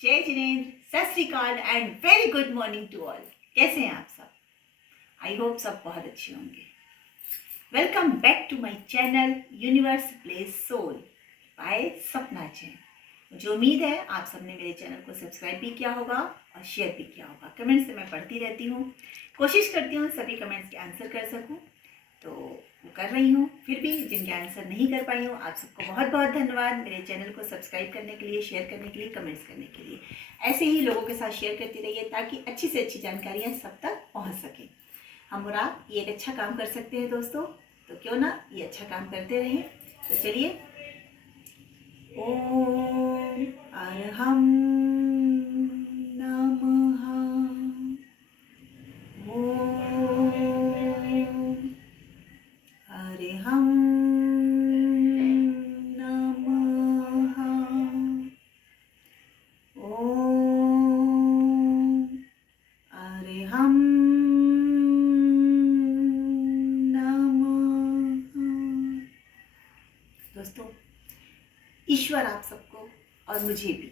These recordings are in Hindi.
जय Jinendra, Sat Sri Akal and very good morning to all. कैसे हैं आप सब? आई होप सब बहुत अच्छे होंगे। Welcome back to my channel universe place soul by Sapna Jain. मुझे उम्मीद है आप सबने मेरे चैनल को सब्सक्राइब भी किया होगा और शेयर भी किया होगा। कमेंट्स से मैं पढ़ती रहती हूँ, कोशिश करती हूँ सभी कमेंट्स के आंसर कर सकूँ, तो वो कर रही हूँ। फिर भी जिनके आंसर नहीं कर पाई हूँ, आप सबको बहुत बहुत धन्यवाद मेरे चैनल को सब्सक्राइब करने के लिए, शेयर करने के लिए, कमेंट्स करने के लिए। ऐसे ही लोगों के साथ शेयर करती रहिए ताकि अच्छी से अच्छी जानकारियाँ सब तक पहुँच सकें। हम और आप ये एक अच्छा काम कर सकते हैं दोस्तों, तो क्यों ना ये अच्छा काम करते रहें। तो चलिए, ओम अरहम नमः। ओम अरहम नमः। ओम अरहम नमः। दोस्तों, ईश्वर आप सबको और मुझे भी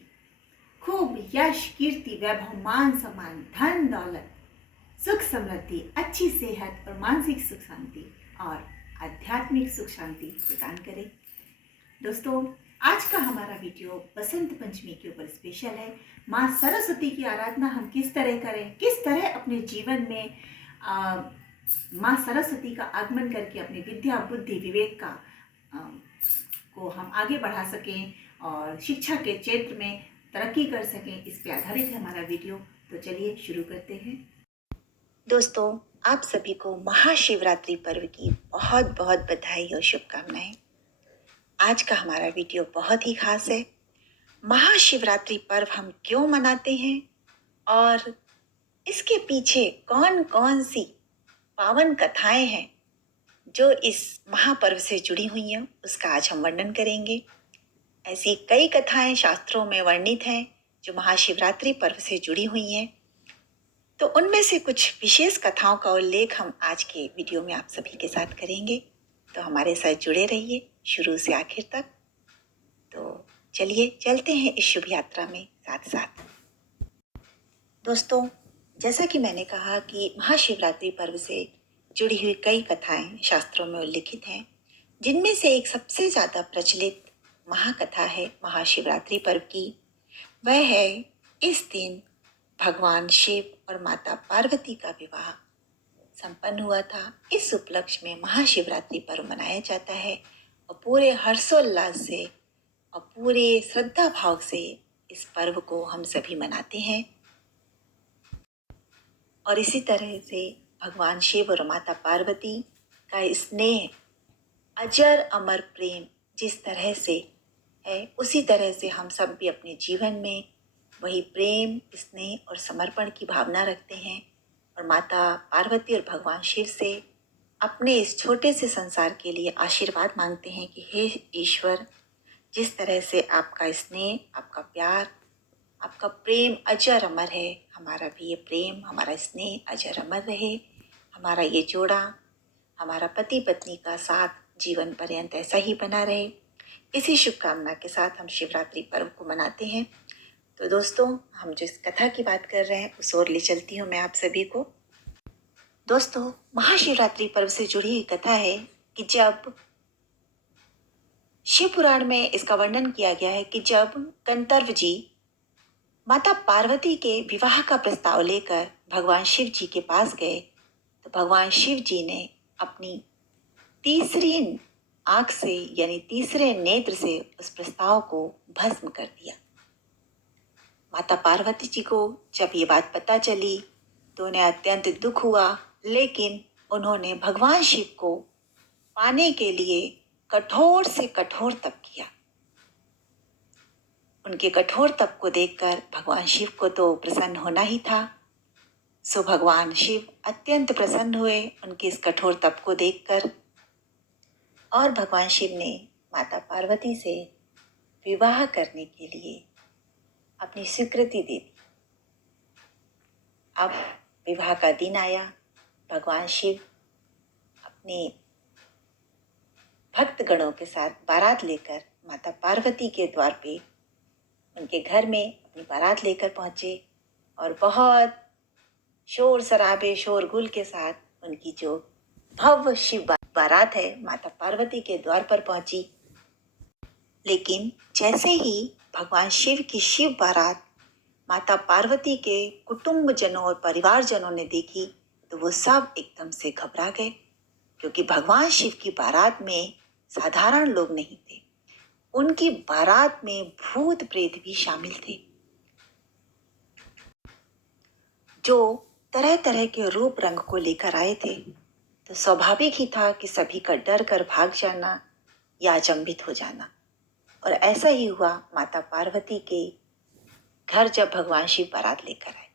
खूब यश, कीर्ति, वैभव, मान सम्मान, धन दौलत, सुख समृद्धि, अच्छी सेहत और मानसिक सुख शांति और आध्यात्मिक सुख शांति प्रदान करे। दोस्तों, आज का हमारा वीडियो बसंत पंचमी के ऊपर स्पेशल है। माँ सरस्वती की आराधना हम किस तरह करें, किस तरह अपने जीवन में माँ सरस्वती का आगमन करके अपनी विद्या, बुद्धि, विवेक का को हम आगे बढ़ा सकें और शिक्षा के क्षेत्र में तरक्की कर सकें, इस पे आधारित है हमारा वीडियो। तो चलिए शुरू करते हैं। दोस्तों, आप सभी को महाशिवरात्रि पर्व की बहुत बहुत बधाई और शुभकामनाएं। आज का हमारा वीडियो बहुत ही खास है। महाशिवरात्रि पर्व हम क्यों मनाते हैं और इसके पीछे कौन कौन सी पावन कथाएं हैं जो इस महापर्व से जुड़ी हुई हैं, उसका आज हम वर्णन करेंगे। ऐसी कई कथाएं शास्त्रों में वर्णित हैं जो महाशिवरात्रि पर्व से जुड़ी हुई हैं। तो उनमें से कुछ विशेष कथाओं का उल्लेख हम आज के वीडियो में आप सभी के साथ करेंगे। तो हमारे साथ जुड़े रहिए शुरू से आखिर तक। तो चलिए चलते हैं इस शुभ यात्रा में साथ साथ। दोस्तों, जैसा कि मैंने कहा कि महाशिवरात्रि पर्व से जुड़ी हुई कई कथाएं शास्त्रों में उल्लिखित हैं, जिनमें से एक सबसे ज़्यादा प्रचलित महाकथा है महाशिवरात्रि पर्व की। वह है इस दिन भगवान शिव और माता पार्वती का विवाह संपन्न हुआ था। इस उपलक्ष्य में महाशिवरात्रि पर्व मनाया जाता है और पूरे हर्षोल्लास से और पूरे श्रद्धा भाव से इस पर्व को हम सभी मनाते हैं। और इसी तरह से भगवान शिव और माता पार्वती का स्नेह, अजर अमर प्रेम जिस तरह से है, उसी तरह से हम सब भी अपने जीवन में वही प्रेम, स्नेह और समर्पण की भावना रखते हैं और माता पार्वती और भगवान शिव से अपने इस छोटे से संसार के लिए आशीर्वाद मांगते हैं कि हे ईश्वर, जिस तरह से आपका स्नेह, आपका प्यार, आपका प्रेम अजर अमर है, हमारा भी ये प्रेम, हमारा स्नेह अजर अमर रहे। हमारा ये जोड़ा, हमारा पति पत्नी का साथ जीवन पर्यंत ऐसा ही बना रहे। इसी शुभकामना के साथ हम शिवरात्रि पर्व को मनाते हैं। तो दोस्तों, हम जिस कथा की बात कर रहे हैं उस ओर ले चलती हूँ मैं आप सभी को। दोस्तों, महाशिवरात्रि पर्व से जुड़ी हुई कथा है कि जब शिव पुराण में इसका वर्णन किया गया है कि जब गंधर्व जी माता पार्वती के विवाह का प्रस्ताव लेकर भगवान शिव जी के पास गए, तो भगवान शिव जी ने अपनी तीसरी आंख से यानी तीसरे नेत्र से उस प्रस्ताव को भस्म कर दिया। माता पार्वती जी को जब ये बात पता चली तो उन्हें अत्यंत दुख हुआ, लेकिन उन्होंने भगवान शिव को पाने के लिए कठोर से कठोर तप किया। उनके कठोर तप को देखकर भगवान शिव को तो प्रसन्न होना ही था। सो भगवान शिव अत्यंत प्रसन्न हुए उनके इस कठोर तप को देखकर और भगवान शिव ने माता पार्वती से विवाह करने के लिए अपनी स्वीकृति दे दी। अब विवाह का दिन आया। भगवान शिव अपने भक्तगणों के साथ बारात लेकर माता पार्वती के द्वार पे उनके घर में अपनी बारात लेकर पहुंचे और बहुत शोर शराबे शोरगुल के साथ उनकी जो भव्य शिव बारात है माता पार्वती के द्वार पर पहुंची। लेकिन जैसे ही भगवान शिव की शिव बारात माता पार्वती के कुटुंबजनों और परिवारजनों ने देखी तो वो सब एकदम से घबरा गए, क्योंकि भगवान शिव की बारात में साधारण लोग नहीं थे, उनकी बारात में भूत प्रेत भी शामिल थे, जो तरह तरह के रूप रंग को लेकर आए थे। तो स्वाभाविक ही था कि सभी का डर कर भाग जाना या अचंभित हो जाना। और ऐसा ही हुआ माता पार्वती के घर जब भगवान शिव बारात लेकर आए।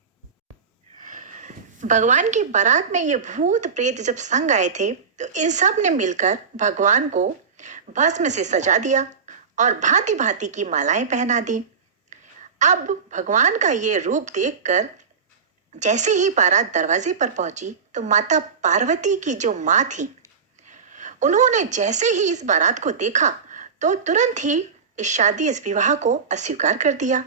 भगवान की बारात में ये भूत प्रेत जब संग आए थे तो इन सब ने मिलकर भगवान को भस्म से सजा दिया और भांति भांति की मालाएं पहना दी। अब भगवान का ये रूप देखकर जैसे ही बारात दरवाजे पर पहुंची तो माता पार्वती की जो माँ थी, उन्होंने जैसे ही इस बारात को देखा तो तुरंत ही इस विवाह को अस्वीकार कर दिया।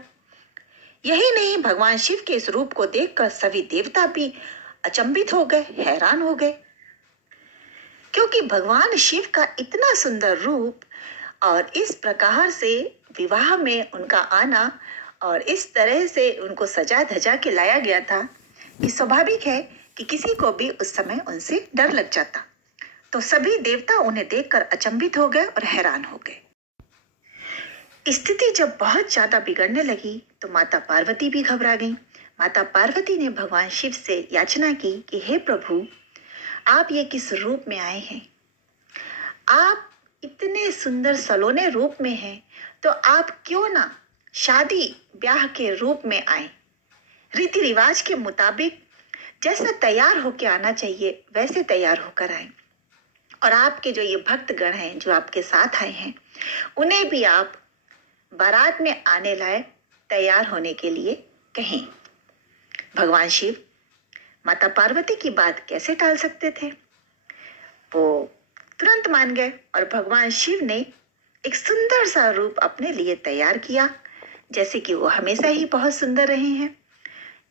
यही नहीं, भगवान शिव के इस रूप को देखकर सभी देवता भी अचंभित हो गए, हैरान हो गए, क्योंकि भगवान शिव का इतना सुंदर रूप और इस प्रकार से विवाह में उनका आना और इस तरह से उनको सजा धजा के लाया गया था कि स्वाभाविक है कि किसी को भी उस समय उनसे डर लग जाता। तो सभी देवता उन्हें देखकर अचंभित हो गए और हैरान हो गए। स्थिति जब बहुत ज्यादा बिगड़ने लगी तो माता पार्वती भी घबरा गईं। माता पार्वती ने भगवान शिव से याचना की कि हे प्रभु, आप ये किस रूप में आए हैं? आप इतने सुंदर सलोने रूप में हैं, तो आप क्यों ना शादी ब्याह के रूप में आए, रीति रिवाज के मुताबिक जैसा तैयार होके आना चाहिए वैसे तैयार होकर आए। और आपके जो ये भक्तगण हैं जो आपके साथ आए हैं, उन्हें भी आप बारात में आने लायक तैयार होने के लिए कहें। भगवान शिव माता पार्वती की बात कैसे टाल सकते थे? वो तुरंत मान गए और भगवान शिव ने एक सुंदर सा रूप अपने लिए तैयार किया, जैसे कि वो हमेशा ही बहुत सुंदर रहे हैं।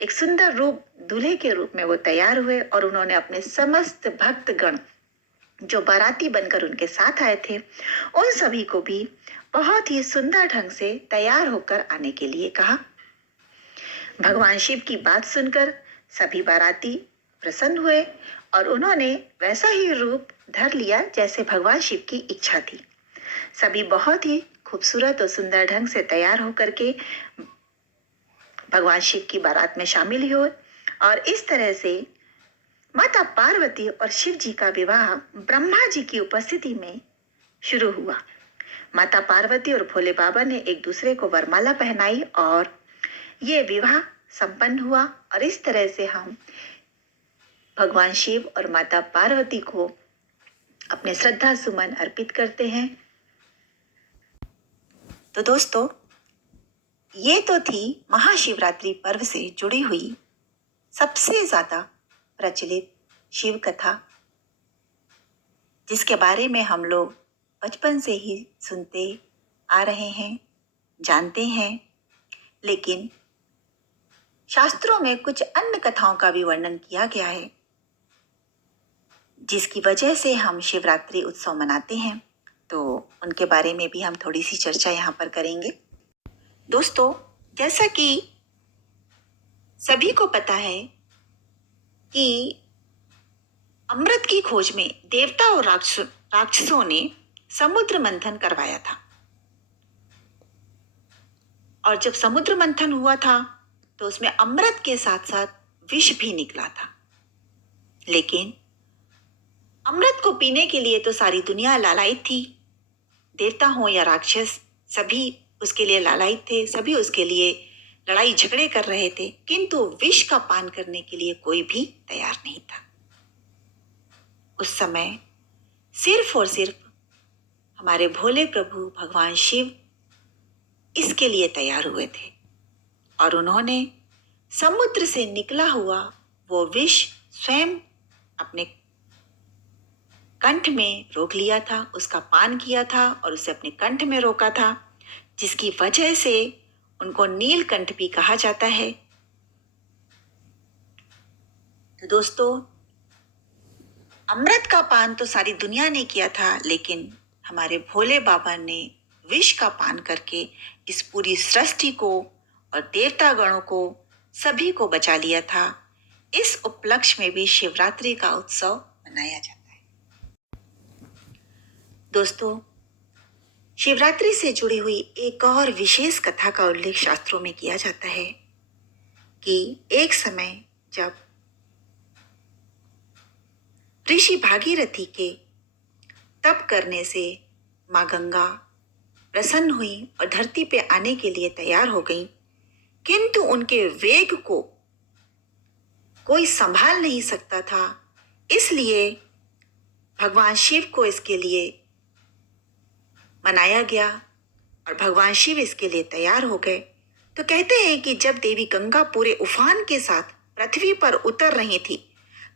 एक सुंदर रूप दूल्हे के रूप में वो तैयार हुए और उन्होंने अपने समस्त भक्तगण जो बाराती बनकर उनके साथ आए थे, उन सभी को भी बहुत ही सुंदर ढंग से तैयार होकर आने के लिए कहा। भगवान शिव की बात सुनकर सभी बाराती प्रसन्न हुए और उन्होंने वैसा ही रूप धर लिया जैसे भगवान शिव की इच्छा थी। सभी बहुत ही खूबसूरत और सुंदर ढंग से तैयार होकर के भगवान शिव की बारात में शामिल हुए और इस तरह से माता पार्वती और शिव जी का विवाह ब्रह्मा जी की उपस्थिति में शुरू हुआ। माता पार्वती और भोले बाबा ने एक दूसरे को वरमाला पहनाई और ये विवाह संपन्न हुआ। और इस तरह से हम भगवान शिव और माता पार्वती को अपने श्रद्धा सुमन अर्पित करते हैं। तो दोस्तों, ये तो थी महाशिवरात्रि पर्व से जुड़ी हुई सबसे ज्यादा प्रचलित शिव कथा, जिसके बारे में हम लोग बचपन से ही सुनते आ रहे हैं, जानते हैं। लेकिन शास्त्रों में कुछ अन्य कथाओं का भी वर्णन किया गया है, जिसकी वजह से हम शिवरात्रि उत्सव मनाते हैं। तो उनके बारे में भी हम थोड़ी सी चर्चा यहाँ पर करेंगे। दोस्तों, जैसा कि सभी को पता है कि अमृत की खोज में देवता और राक्षसों ने समुद्र मंथन करवाया था। और जब समुद्र मंथन हुआ था तो उसमें अमृत के साथ साथ विष भी निकला था। लेकिन अमृत को पीने के लिए तो सारी दुनिया लालायित थी, देवता हो या राक्षस, सभी उसके लिए लालायित थे, सभी उसके लिए लड़ाई झगड़े कर रहे थे, किंतु विष का पान करने के लिए कोई भी तैयार नहीं था। उस समय सिर्फ और सिर्फ हमारे भोले प्रभु भगवान शिव इसके लिए तैयार हुए थे और उन्होंने समुद्र से निकला हुआ वो विष स्वयं अपने कंठ में रोक लिया था, उसका पान किया था और उसे अपने कंठ में रोका था, जिसकी वजह से उनको नीलकंठ भी कहा जाता है। तो दोस्तों, अमृत का पान तो सारी दुनिया ने किया था, लेकिन हमारे भोले बाबा ने विष का पान करके इस पूरी सृष्टि को और देवता गणों को सभी को बचा लिया था। इस उपलक्ष्य में भी शिवरात्रि का उत्सव मनाया जाता है। दोस्तों, शिवरात्रि से जुड़ी हुई एक और विशेष कथा का उल्लेख शास्त्रों में किया जाता है कि एक समय जब ऋषि भागीरथी के तप करने से माँ गंगा प्रसन्न हुई और धरती पे आने के लिए तैयार हो गई, किंतु उनके वेग को कोई संभाल नहीं सकता था। इसलिए भगवान शिव को इसके लिए मनाया गया और भगवान शिव इसके लिए तैयार हो गए। तो कहते हैं कि जब देवी गंगा पूरे उफान के साथ पृथ्वी पर उतर रही थी,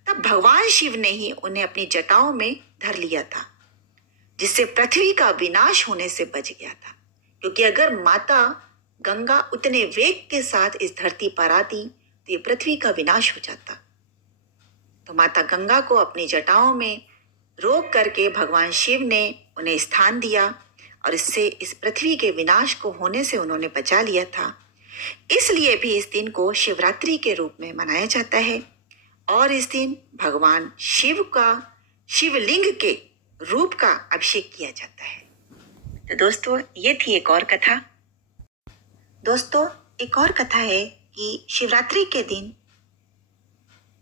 तब भगवान शिव ने ही उन्हें अपनी जटाओं में धर लिया था, जिससे पृथ्वी का विनाश होने से बच गया था। क्योंकि अगर माता गंगा उतने वेग के साथ इस धरती पर आती तो ये पृथ्वी का विनाश हो जाता। तो माता गंगा को अपनी जटाओं में रोक करके भगवान शिव ने उन्हें स्थान दिया और इससे इस पृथ्वी के विनाश को होने से उन्होंने बचा लिया था। इसलिए भी इस दिन को शिवरात्रि के रूप में मनाया जाता है और इस दिन भगवान शिव का शिवलिंग के रूप का अभिषेक किया जाता है। तो दोस्तों, ये थी एक और कथा। दोस्तों, एक और कथा है कि शिवरात्रि के दिन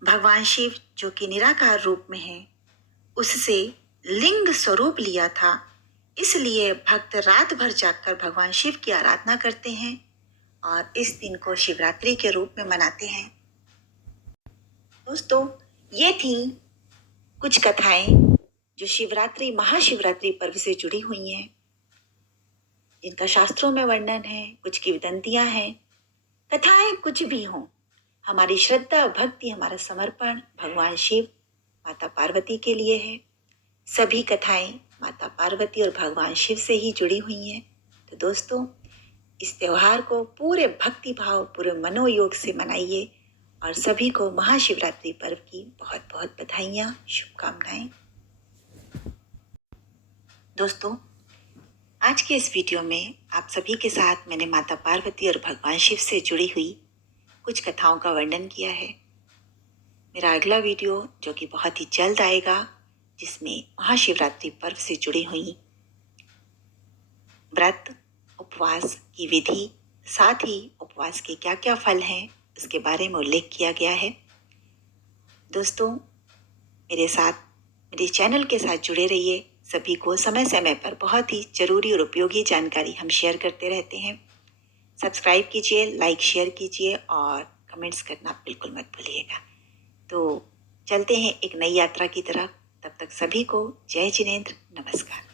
भगवान शिव, जो कि निराकार रूप में है, उससे लिंग स्वरूप लिया था। इसलिए भक्त रात भर जागकर भगवान शिव की आराधना करते हैं और इस दिन को शिवरात्रि के रूप में मनाते हैं। दोस्तों, ये थी कुछ कथाएं जो शिवरात्रि महाशिवरात्रि पर्व से जुड़ी हुई हैं, जिनका शास्त्रों में वर्णन है, कुछ किंवदंतियां हैं। कथाएं कुछ भी हों, हमारी श्रद्धा भक्ति, हमारा समर्पण भगवान शिव माता पार्वती के लिए है। सभी कथाएं माता पार्वती और भगवान शिव से ही जुड़ी हुई हैं। तो दोस्तों, इस त्योहार को पूरे भक्ति भाव, पूरे मनोयोग से मनाइए और सभी को महाशिवरात्रि पर्व की बहुत बहुत बधाइयाँ, शुभकामनाएं। दोस्तों, आज के इस वीडियो में आप सभी के साथ मैंने माता पार्वती और भगवान शिव से जुड़ी हुई कुछ कथाओं का वर्णन किया है। मेरा अगला वीडियो, जो कि बहुत ही जल्द आएगा, जिसमें महाशिवरात्रि पर्व से जुड़ी हुई व्रत, उपवास की विधि, साथ ही उपवास के क्या क्या फल हैं, उसके बारे में उल्लेख किया गया है। दोस्तों, मेरे साथ, मेरे चैनल के साथ जुड़े रहिए। सभी को समय समय पर बहुत ही जरूरी और उपयोगी जानकारी हम शेयर करते रहते हैं। सब्सक्राइब कीजिए, लाइक शेयर कीजिए और कमेंट्स करना बिल्कुल मत भूलिएगा। तो चलते हैं एक नई यात्रा की तरफ। तब तक सभी को जय जिनेंद्र, नमस्कार।